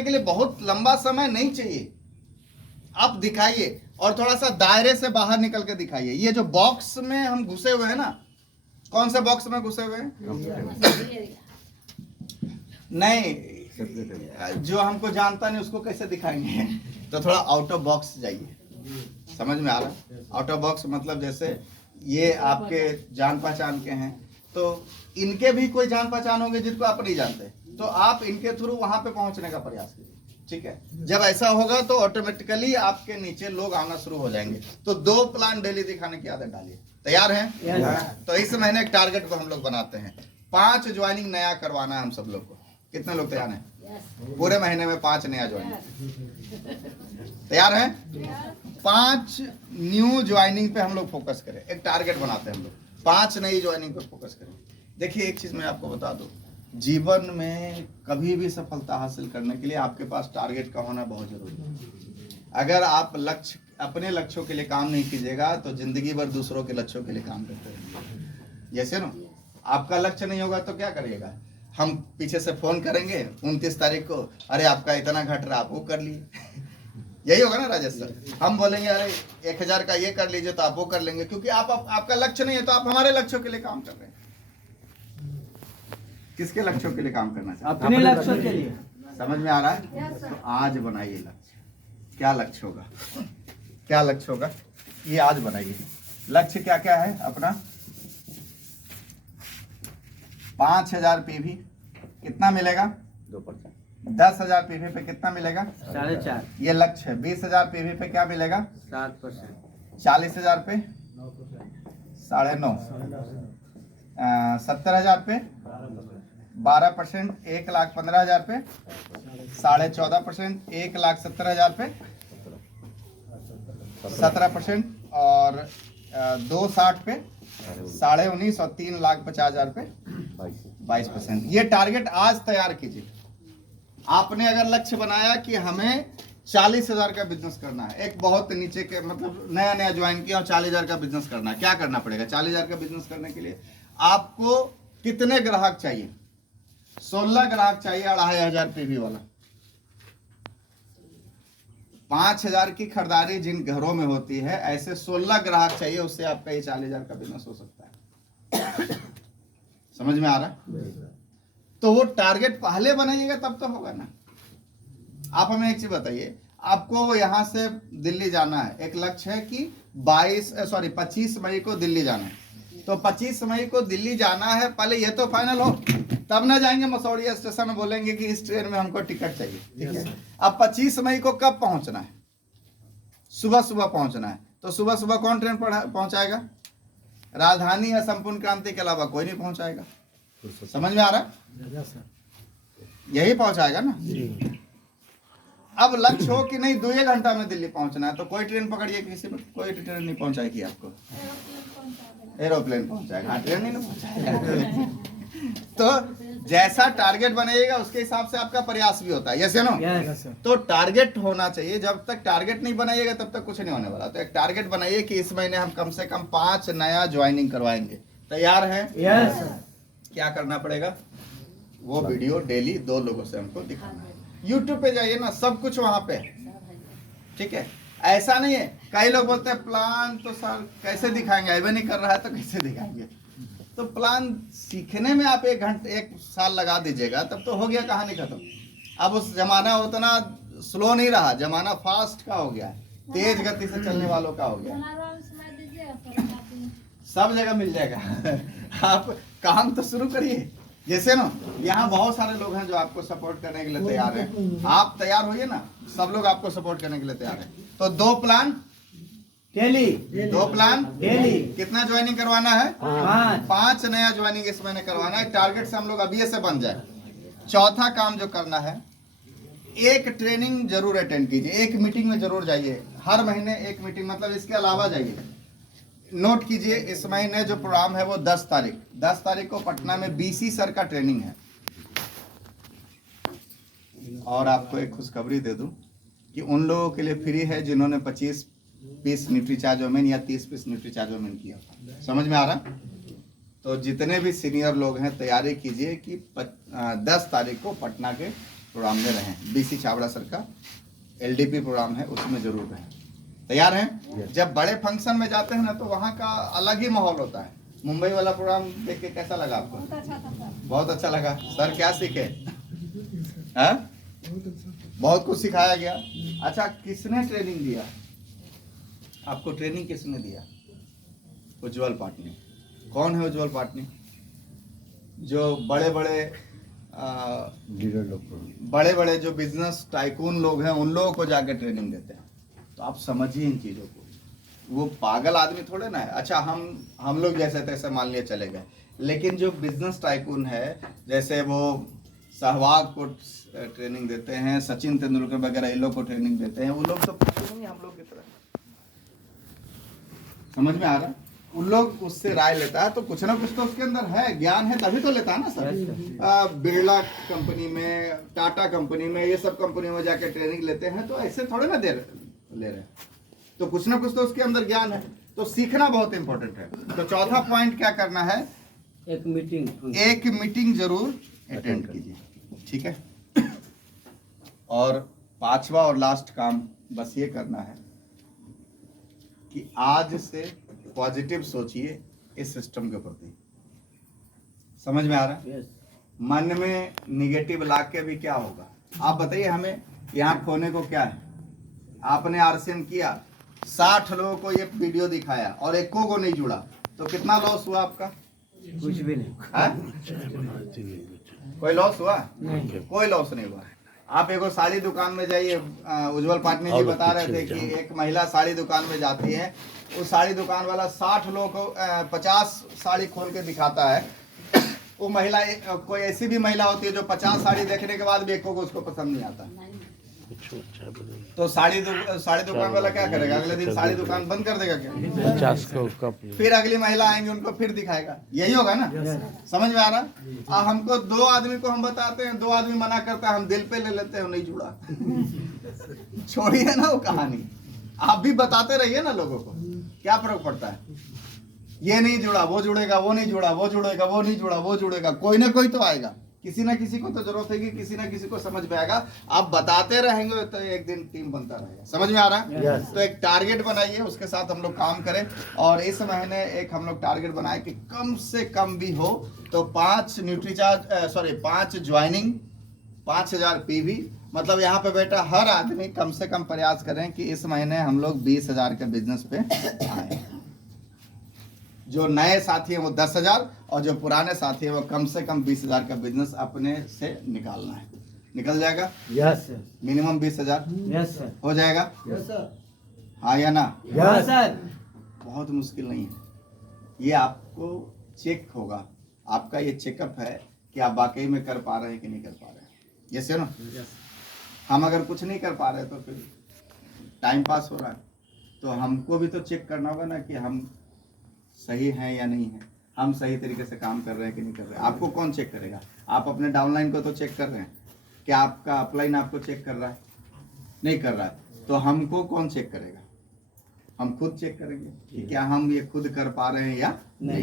दिखाने के लिए बहुत लंबा समय नहीं चाहिए। आप दिखाइए और थोड़ा सा दायरे से बाहर निकल के दिखाइए। ये जो बॉक्स में हम घुसे हुए हैं ना, कौन से बॉक्स में घुसे हुए हैं? नहीं, जो हमको जानता नहीं उसको कैसे दिखाएंगे? तो थोड़ा आउट ऑफ बॉक्स जाइए। समझ में आ रहा है? आउट ऑफ बॉक्स मतलब जैसे ये आपके जान पहचान के हैं, तो इनके भी कोई जान पहचान होंगे जिनको आप नहीं जानते, तो आप इनके थ्रू वहां पे पहुंचने का प्रयास कीजिए। ठीक है, जब ऐसा होगा तो ऑटोमेटिकली आपके नीचे लोग आना शुरू हो जाएंगे। तो 2 प्लान डेली दिखाने की आदत डालिए। तैयार हैं? तो इस महीने एक टारगेट को हम लोग बनाते हैं, 5 ज्वाइनिंग नया करवाना है हम सब लोग को। कितने लोग तैयार हैं? पूरे महीने में 5 नया ज्वाइनिंग। तैयार हैं? 5 न्यू ज्वाइनिंग पे हम लोग फोकस करें। एक टारगेट बनाते हैं हम लोग, 5 नई ज्वाइनिंग पे फोकस करें। देखिए एक चीज मैं आपको बता दूं, जीवन में कभी भी सफलता हासिल करने के लिए आपके पास टारगेट का होना बहुत जरूरी है। अगर आप अपने लक्ष्यों के लिए काम नहीं कीजिएगा तो जिंदगी भर दूसरों के लक्ष्यों के लिए काम करते रहेंगे। जैसे ना आपका लक्ष्य नहीं होगा तो क्या करिएगा? हम पीछे से फोन करेंगे 29 तारीख को, अरे आपका इतना घट रहा, आप वो कर लिए। यही होगा ना राजेश सर? हम बोलेंगे अरे 1000 का ये कर लीजिए, तो आप वो कर लेंगे, क्योंकि आपका लक्ष्य नहीं है। तो आप हमारे लक्ष्यों के लिए काम कर रहे हैं। किसके लक्ष्यों के लिए काम करना चाहते हैं? अपने लक्ष्यों के लिए। समझ में आ रहा है? तो आज बनाइए लक्ष्य। क्या लक्ष्य होगा? क्या लक्ष्य होगा ये आज बनाइए। लक्ष्य क्या क्या है अपना? 5000 पीवी कितना मिलेगा? 2%। 10,000 पीवी पे कितना मिलेगा? 4.5। ये लक्ष्य है। 20,000 पीवी पे क्या मिलेगा? 7%। 40,000 पे 9.5। 70,000 पे 12%। 1,15,000 पे 14.5%। 1,70,000 पे 17%। और 260 पे 19.5 और 3,50,000 पे 22%। ये टारगेट आज तैयार कीजिए। आपने अगर लक्ष्य बनाया कि हमें 40,000 का बिजनेस करना है, एक बहुत नीचे के मतलब नया ज्वाइन किया और 40,000 का बिजनेस करना है, क्या करना पड़ेगा? 40,000 का बिजनेस करने के लिए आपको कितने ग्राहक चाहिए? 16 ग्राहक चाहिए 2,500 पीवी वाला। 5,000 की खरीदारी जिन घरों में होती है, ऐसे 16 ग्राहक चाहिए, उससे आपका ये 40,000 का बिजनेस हो सकता है। समझ में आ रहा है? तो वो टारगेट पहले बनाइएगा तब तो होगा ना। आप हमें एक चीज बताइए, आपको यहाँ से दिल्ली जाना है, एक लक्ष्य है कि 25 मई को दिल्ली जाना है। तो 25 मई को दिल्ली जाना है, पहले ये तो फाइनल हो, तब ना जाएंगे मसौड़िया स्टेशन में बोलेंगे कि इस ट्रेन में हमको टिकट चाहिए। ठीक है, अब 25 मई को कब पहुंचना है? सुबह सुबह पहुंचना है। तो सुबह सुबह कौन ट्रेन पहुंचाएगा? राजधानी या संपूर्ण क्रांति के अलावा कोई नहीं पहुंचाएगा। समझ में आ रहा है? यही पहुंचाएगा ना। अब लक्ष्य हो कि नहीं 2 घंटा में दिल्ली पहुंचना है, तो कोई ट्रेन पकड़िए, किसी पर कोई ट्रेन नहीं पहुंचाएगी आपको, एरोप्लेन पहुंचाएगा। ट्रेन नहीं पहुंचाएगा। तो जैसा टारगेट बनाइएगा उसके हिसाब से आपका प्रयास भी होता है। Yes no? तो टारगेट होना चाहिए। जब तक टारगेट नहीं बनाइएगा तब तक कुछ नहीं होने वाला। तो एक टारगेट बनाइए कि इस महीने हम कम से कम 5 नया ज्वाइनिंग करवाएंगे। तैयार है? यस। क्या करना पड़ेगा? वो वीडियो डेली 2 लोगों से हमको दिखाना है। YouTube पे जाइए ना, सब कुछ वहां पे है। ठीक है, ऐसा नहीं है। कई लोग बोलते हैं प्लान तो सर कैसे दिखाएंगे, अभी नहीं कर रहा है तो कैसे दिखाएंगे? तो प्लान सीखने में आप 1 साल लगा दीजिएगा तब तो हो गया कहानी खत्म। अब उस जमाना उतना स्लो नहीं रहा, जमाना फास्ट का हो गया है, तेज गति से चलने वालों का हो गया। सब जगह मिल जाएगा। आप काम तो शुरू करिए। जैसे ना यहाँ बहुत सारे लोग हैं जो आपको सपोर्ट करने के लिए तैयार हैं। आप तैयार होइए ना, सब लोग आपको सपोर्ट करने के लिए तैयार हैं। तो 2 प्लान डेली। 2 plan daily. कितना ज्वाइनिंग करवाना है? 5 नया ज्वाइनिंग इस महीने करवाना है। टारगेट से हम लोग अभी से बन जाए। चौथा काम जो करना है, एक ट्रेनिंग जरूर अटेंड कीजिए, एक मीटिंग में जरूर जाइए। हर महीने एक मीटिंग, मतलब इसके अलावा जाइए। नोट कीजिए, इस महीने जो प्रोग्राम है वो 10 तारीख को पटना में BC सर का ट्रेनिंग है। और आपको एक खुशखबरी दे दूं कि उन लोगों के लिए फ्री है जिन्होंने 25 पीस न्यूट्रीचार्ज वोमेन या 30 पीस न्यूट्रीचार्ज वोमेन किया। समझ में आ रहा? तो जितने भी सीनियर लोग हैं तैयारी कीजिए कि 10 तारीख को पटना के प्रोग्राम में रहें। बीसी छाबड़ा सर का LDP प्रोग्राम है, उसमें जरूर रहें। तैयार हैं? जब बड़े फंक्शन में जाते हैं ना तो वहाँ का अलग ही माहौल होता है। मुंबई वाला प्रोग्राम देख के कैसा लगा आपको? बहुत अच्छा लगा। सर क्या सीखे? हाँ? बहुत कुछ सिखाया गया। अच्छा, किसने ट्रेनिंग दिया आपको? ट्रेनिंग किसने दिया? उज्जवल पाटनी। कौन है उज्जवल पाटनी? जो बड़े बड़े जो बिजनेस टाइकून लोग हैं उन लोगों को जाके ट्रेनिंग देते हैं। तो आप समझिए इन चीज़ों को। वो पागल आदमी थोड़े ना है। अच्छा, हम लोग जैसे तैसे मान लिए चले गए, लेकिन जो बिजनेस टाइकून है, जैसे वो सहवाग को ट्रेनिंग देते हैं, सचिन तेंदुलकर वगैरह इन लोग को ट्रेनिंग देते हैं, वो लोग तो नहीं हम लोग की तरह। समझ में आ रहा है? उन लोग उससे राय लेता है तो कुछ ना कुछ तो उसके अंदर है, ज्ञान है, तभी तो लेता है ना सर। बिरला कंपनी में, टाटा कंपनी में, ये सब कंपनी में जाके ट्रेनिंग लेते हैं तो ऐसे थोड़े ना ले रहे हैं। तो कुछ ना कुछ तो उसके अंदर ज्ञान है। तो सीखना बहुत इंपॉर्टेंट है। तो चौथा पॉइंट क्या करना है? एक मीटिंग जरूर अटेंड कीजिए, ठीक है। और पांचवा और लास्ट काम बस ये करना है कि आज से पॉजिटिव सोचिए इस सिस्टम के प्रति। समझ में आ रहा है? मन में निगेटिव ला के भी क्या होगा? आप बताइए हमें, यहाँ खोने को क्या है? आपने RCM किया, 60 लोगों को ये वीडियो दिखाया और एको को नहीं जुड़ा, तो कितना लॉस हुआ आपका? कुछ भी नहीं। कोई लॉस हुआ? नहीं। कोई लॉस नहीं हुआ। आप एगो साड़ी दुकान में जाइए, उज्जवल पाटनी जी बता रहे थे कि एक महिला साड़ी दुकान में जाती है, वो साड़ी दुकान वाला 60 लोगों को 50 साड़ी खोल के दिखाता है। वो महिला, कोई ऐसी भी महिला होती है जो 50 साड़ी देखने के बाद भी एको को उसको पसंद नहीं आता। तो साड़ी दुकान वाला क्या करेगा? अगले दिन साड़ी दुकान बंद कर देगा क्या? 50 का फिर अगली महिला आएंगे, उनको फिर दिखाएगा। यही होगा ना? समझ में आ रहा? हमको 2 आदमी को हम बताते हैं, 2 आदमी मना करता है, हम दिल पे ले लेते हैं, नहीं जुड़ा। छोड़िए ना वो कहानी, आप भी बताते रहिए ना लोगों को, क्या फर्क पड़ता है? ये नहीं जुड़ा, वो जुड़ेगा, वो नहीं जुड़ा, वो जुड़ेगा, वो नहीं जुड़ा, वो जुड़ेगा, कोई ना कोई तो आएगा। किसी ना किसी को तो जरूरत है कि किसी ना किसी को समझ में आएगा। आप बताते रहेंगे तो एक दिन टीम बनता रहेगा। समझ में आ रहा है? तो एक टारगेट बनाइए, उसके साथ हम लोग काम करें। और इस महीने एक हम लोग टारगेट बनाए कि कम से कम भी हो तो 5 ज्वाइनिंग, 5000 PV। मतलब यहाँ पे बेटा हर आदमी कम से कम प्रयास करें कि इस महीने हम लोग 20,000 के बिजनेस पे आए। जो नए साथी हैं वो 10,000 और जो पुराने साथी हैं वो कम से कम 20,000 का बिजनेस अपने से निकालना है। निकल जाएगा? Yes sir. Minimum 20,000 yes sir. हो जाएगा? Yes sir. हाँ या ना? Yes sir. बहुत मुश्किल नहीं है। ये आपको चेक होगा, आपका ये चेकअप है कि आप वाकई में कर पा रहे हैं कि नहीं कर पा रहे हैं। यस ना? हम अगर कुछ नहीं कर पा रहे तो फिर टाइम पास हो रहा है। तो हमको भी तो चेक करना होगा ना कि हम सही हैं या नहीं है, हम सही तरीके से काम कर रहे हैं कि नहीं कर रहे हैं। आपको कौन चेक करेगा? आप अपने डाउनलाइन को तो चेक कर रहे हैं, क्या आपका अपलाइन आपको चेक कर रहा है? नहीं कर रहा है। तो हमको कौन चेक करेगा? हम खुद चेक करेंगे कि क्या हम ये खुद कर पा रहे हैं या नहीं।